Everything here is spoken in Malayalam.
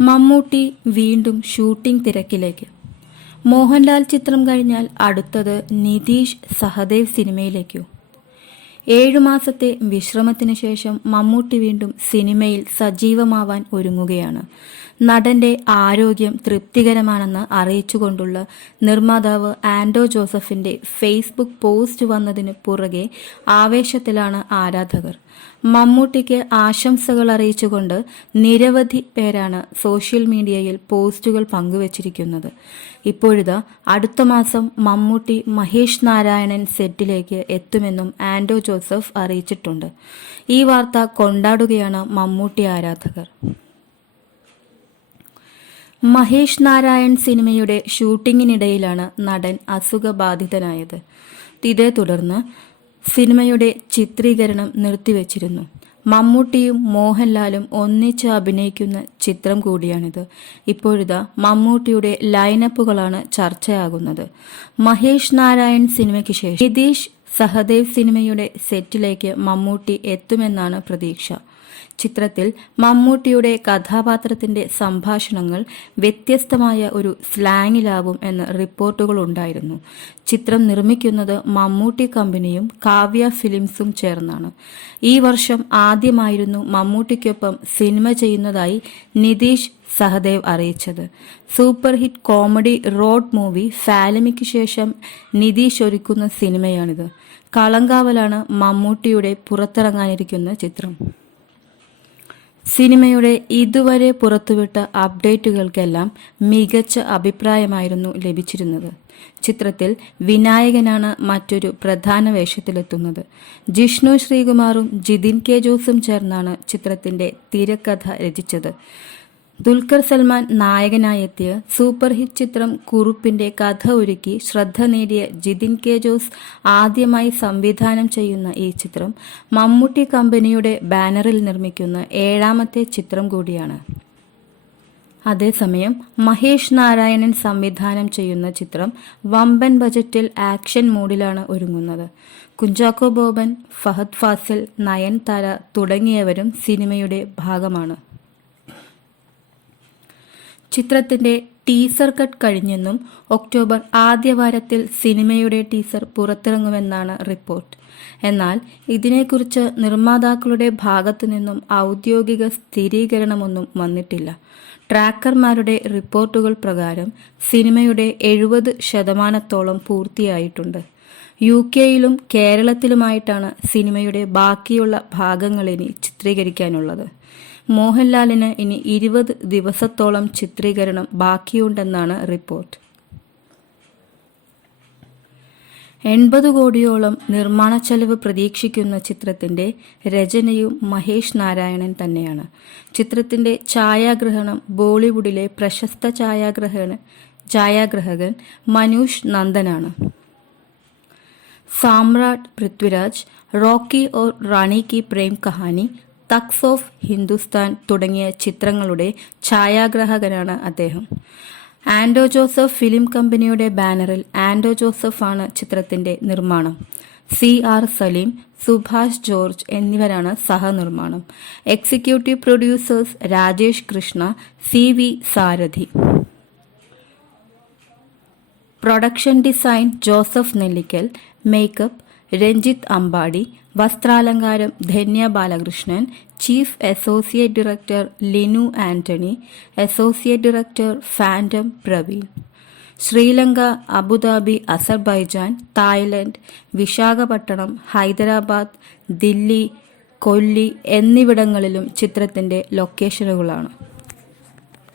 മമ്മൂട്ടി വീണ്ടും ഷൂട്ടിംഗ് തിരക്കിലേക്ക്. മോഹൻലാൽ ചിത്രം കഴിഞ്ഞാൽ അടുത്തത് നിതീഷ് സഹദേവ് സിനിമയിലേക്കോ. ഏഴു മാസത്തെ വിശ്രമത്തിന് ശേഷം മമ്മൂട്ടി വീണ്ടും സിനിമയിൽ സജീവമാവാൻ ഒരുങ്ങുകയാണ്. നടന്റെ ആരോഗ്യം തൃപ്തികരമാണെന്ന് അറിയിച്ചുകൊണ്ടുള്ള നിർമ്മാതാവ് ആൻഡോ ജോസഫിന്റെ ഫേസ്ബുക്ക് പോസ്റ്റ് വന്നതിന് പുറകെ ആവേശത്തിലാണ് ആരാധകർ. മമ്മൂട്ടിക്ക് ആശംസകൾ അറിയിച്ചുകൊണ്ട് നിരവധി പേരാണ് സോഷ്യൽ മീഡിയയിൽ പോസ്റ്റുകൾ പങ്കുവച്ചിരിക്കുന്നത്. ഇപ്പോഴിതാ അടുത്ത മാസം മമ്മൂട്ടി മഹേഷ് നാരായണൻ സെറ്റിലേക്ക് എത്തുമെന്നും ആൻഡോ ജോസഫ് അറിയിച്ചിട്ടുണ്ട്. ഈ വാർത്ത കൊണ്ടാടുകയാണ് മമ്മൂട്ടി ആരാധകർ. മഹേഷ് നാരായൺ സിനിമയുടെ ഷൂട്ടിങ്ങിനിടയിലാണ് നടൻ അസുഖബാധിതനായത്. ഇതേ തുടർന്ന് സിനിമയുടെ ചിത്രീകരണം നിർത്തിവച്ചിരുന്നു. മമ്മൂട്ടിയും മോഹൻലാലും ഒന്നിച്ച് അഭിനയിക്കുന്ന ചിത്രം കൂടിയാണിത്. ഇപ്പോഴിതാ മമ്മൂട്ടിയുടെ ലൈനപ്പുകളാണ് ചർച്ചയാകുന്നത്. മഹേഷ് നാരായൺ സിനിമയ്ക്ക് ശേഷം നിതീഷ് സഹദേവ് സിനിമയുടെ സെറ്റിലേക്ക് മമ്മൂട്ടി എത്തുമെന്നാണ് പ്രതീക്ഷ. ചിത്രത്തിൽ മമ്മൂട്ടിയുടെ കഥാപാത്രത്തിന്റെ സംഭാഷണങ്ങൾ വ്യത്യസ്തമായ ഒരു സ്ലാങ്ങിലാവും എന്ന് റിപ്പോർട്ടുകൾ ഉണ്ടായിരുന്നു ചിത്രം നിർമ്മിക്കുന്നത് മമ്മൂട്ടി കമ്പനിയും കാവ്യ ഫിലിംസും ചേർന്നാണ്. ഈ വർഷം ആദ്യമായിരുന്നു മമ്മൂട്ടിക്കൊപ്പം സിനിമ ചെയ്യുന്നതായി നിതീഷ് സഹദേവ് അറിയിച്ചത്. Super hit comedy road movie ഫാലമിക്ക് ശേഷം നിതീഷ് ഒരുക്കുന്ന സിനിമയാണിത്. കളങ്കാവലാണ് മമ്മൂട്ടിയുടെ പുറത്തിറങ്ങാനിരിക്കുന്ന ചിത്രം. സിനിമയുടെ ഇതുവരെ പുറത്തുവിട്ട അപ്ഡേറ്റുകൾക്കെല്ലാം മികച്ച അഭിപ്രായമായിരുന്നു ലഭിച്ചിരുന്നത്. ചിത്രത്തിൽ വിനായകനാണ് മറ്റൊരു പ്രധാന വേഷത്തിലെത്തുന്നത്. ജിഷ്ണു ശ്രീകുമാറും ജിതിൻ കെ ജോസും ചേർന്നാണ് ചിത്രത്തിന്റെ തിരക്കഥ രചിച്ചത്. ദുൽഖർ സൽമാൻ നായകനായെത്തിയ സൂപ്പർ ഹിറ്റ് ചിത്രം കുറുപ്പിന്റെ കഥ ഒരുക്കി ശ്രദ്ധ നേടിയ ജിതിൻ കെ ജോസ് ആദ്യമായി സംവിധാനം ചെയ്യുന്ന ഈ ചിത്രം മമ്മൂട്ടി കമ്പനിയുടെ ബാനറിൽ നിർമ്മിക്കുന്ന ഏഴാമത്തെ ചിത്രം കൂടിയാണ്. അതേസമയം മഹേഷ് നാരായണൻ സംവിധാനം ചെയ്യുന്ന ചിത്രം വമ്പൻ ബജറ്റിൽ ആക്ഷൻ മൂഡിലാണ് ഒരുങ്ങുന്നത്. കുഞ്ചാക്കോ ബോബൻ ഫഹദ് ഫാസിൽ നയൻതാര തുടങ്ങിയവരും സിനിമയുടെ ഭാഗമാണ്. ചിത്രത്തിന്റെ ടീസർ കട്ട് കഴിഞ്ഞെന്നും ഒക്ടോബർ ആദ്യവാരത്തിൽ സിനിമയുടെ ടീസർ പുറത്തിറങ്ങുമെന്നാണ് റിപ്പോർട്ട്. എന്നാൽ ഇതിനെക്കുറിച്ച് നിർമ്മാതാക്കളുടെ ഭാഗത്തു നിന്നും ഔദ്യോഗിക സ്ഥിരീകരണമൊന്നും വന്നിട്ടില്ല. ട്രാക്കർമാരുടെ റിപ്പോർട്ടുകൾ പ്രകാരം സിനിമയുടെ എഴുപത് ശതമാനത്തോളം പൂർത്തിയായിട്ടുണ്ട്. യു കെയിലും കേരളത്തിലുമായിട്ടാണ് സിനിമയുടെ ബാക്കിയുള്ള ഭാഗങ്ങളിനി ചിത്രീകരിക്കാനുള്ളത്. മോഹൻലാലിന് ഇനി ഇരുപത് ദിവസത്തോളം ചിത്രീകരണം ബാക്കിയുണ്ടെന്നാണ് റിപ്പോർട്ട്. എൺപത് കോടിയോളം നിർമ്മാണ ചെലവ് പ്രതീക്ഷിക്കുന്ന ചിത്രത്തിന്റെ രചനയും മഹേഷ് നാരായണൻ തന്നെയാണ്. ചിത്രത്തിന്റെ ഛായാഗ്രഹണം ബോളിവുഡിലെ പ്രശസ്ത ഛായാഗ്രഹണ ഛായാഗ്രഹകൻ മനുഷ് നന്ദനാണ്. Samrat Prithviraj Rocky or Rani Ki Prem Kahani thugs of Hindostan തുടങ്ങിയ ചിത്രങ്ങളുടെ ഛായാഗ്രാഹകനാണ് അദ്ദേഹം. ആൻഡോ ജോസഫ് ഫിലിം കമ്പനിയുടെ ബാനറിൽ ആൻഡോ ജോസഫ് ആണ് ചിത്രത്തിന്റെ നിർമ്മാണം. C R Saleem Subhash George എന്നിവരാണ് സഹനിർമ്മാണം. Executive producers Rajesh Krishna C V Sarathi. Production design Joseph Nellikkal makeup Ranjith Ambadi വസ്ത്രാലങ്കാരം Dhanya Balakrishnan chief associate director Linu Antony associate director fandom Praveen. Sri Lanka Abu Dhabi Azerbaijan Thailand Visakhapatnam Hyderabad Delhi Kolli എന്നിവിടങ്ങളിലും ചിത്രത്തിന്റെ ലൊക്കേഷനുകളാണ്